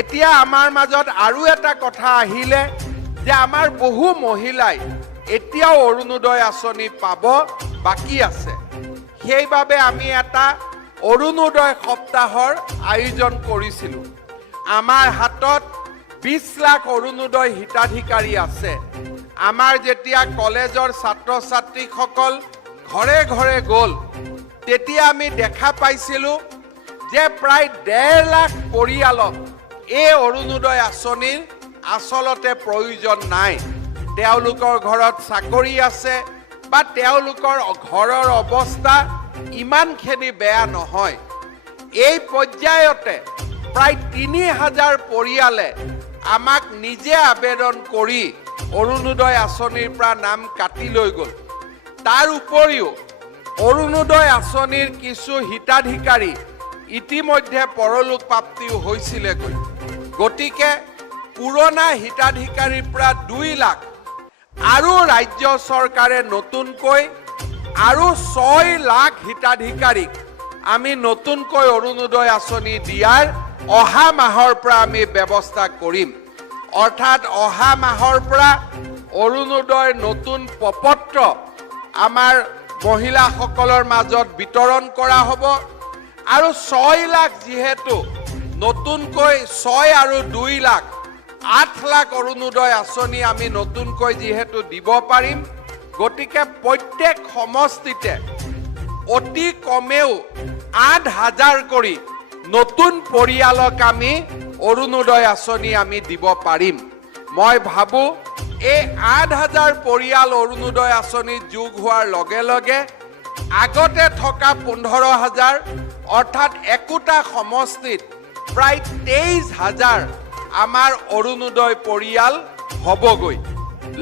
এতিয়া আমাৰ মাজত আৰু এটা কথা আহিলে যে আমাৰ বহু মহিলাই এতিয়াও অৰুণোদয় আঁচনি পাব বাকী আছে। সেইবাবে আমি এটা অৰুণোদয় সপ্তাহৰ আয়োজন কৰিছিলোঁ। আমাৰ হাতত 20 লাখ অৰুণোদয় হিতাধিকাৰী আছে। আমাৰ যেতিয়া কলেজৰ ছাত্ৰ ছাত্ৰীসকল ঘৰে ঘৰে গ'ল, তেতিয়া আমি দেখা পাইছিলোঁ যে প্ৰায় 1.5 লাখ পৰিয়ালক এই অৰুণোদয় আঁচনিৰ আচলতে প্ৰয়োজন নাই। তেওঁলোকৰ ঘৰত চাকৰি আছে বা তেওঁলোকৰ ঘৰৰ অৱস্থা ইমানখিনি বেয়া নহয়। এই পৰ্যায়তে প্ৰায় 3000 পৰিয়ালে আমাক নিজে আবেদন কৰি অৰুণোদয় আঁচনিৰ পৰা নাম কাটি লৈ গ'ল। তাৰ উপৰিও অৰুণোদয় আঁচনিৰ কিছু হিতাধিকাৰী ইতিমধ্যে পৰলোক প্ৰাপ্তিও হৈছিলেগৈ। গতিকে পুৰণা হিতাধিকাৰীৰ পৰা 2 লাখ আৰু ৰাজ্য চৰকাৰে নতুনকৈ আৰু 6 লাখ হিতাধিকাৰীক আমি নতুনকৈ অৰুণোদয় আঁচনি দিয়াৰ অহা মাহৰ পৰা আমি ব্যৱস্থা কৰিম। অৰ্থাৎ অহা মাহৰ পৰা অৰুণোদয়ৰ নতুন প্ৰপত্ৰ আমাৰ মহিলাসকলৰ মাজত বিতৰণ কৰা হ'ব। আৰু 6 লাখ যিহেতু নতুনকৈ 6 আৰু 2 লাখ 8 লাখ অৰুণোদয় আঁচনি আমি নতুনকৈ যিহেতু দিব পাৰিম, গতিকে প্ৰত্যেক সমষ্টিতে অতি কমেও 8000 কৰি নতুন পৰিয়ালক আমি অৰুণোদয় আঁচনি আমি দিব পাৰিম। মই ভাবোঁ এই 8000 পৰিয়াল অৰুণোদয় আঁচনিত যোগ হোৱাৰ লগে লগে আগতে থকা 15000 অৰ্থাৎ একোটা সমষ্টিত প্ৰায় 23000 আমাৰ অৰুণোদয় পৰিয়াল হ'বগৈ।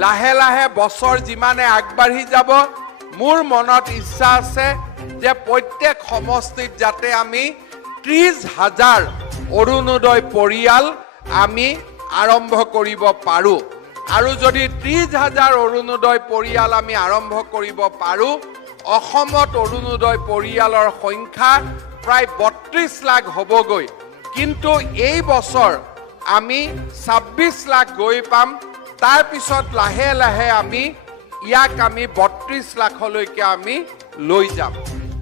লাহে লাহে বছৰ যিমানে আগবাঢ়ি যাব, মোৰ মনত ইচ্ছা আছে যে প্ৰত্যেক সমষ্টিত যাতে আমি 30000 অৰুণোদয় পৰিয়াল আমি আৰম্ভ কৰিব পাৰোঁ। আৰু যদি 30000 অৰুণোদয় পৰিয়াল আমি আৰম্ভ কৰিব পাৰোঁ, অসমত অৰুণোদয় পৰিয়ালৰ সংখ্যা প্ৰায় 32 লাখ হ'বগৈ। কিন্তু এই বছৰ আমি 26 লাখ গৈ পাম। তাৰপিছত লাহে লাহে আমি ইয়াক 32 লাখলৈকে আমি লৈ যাম।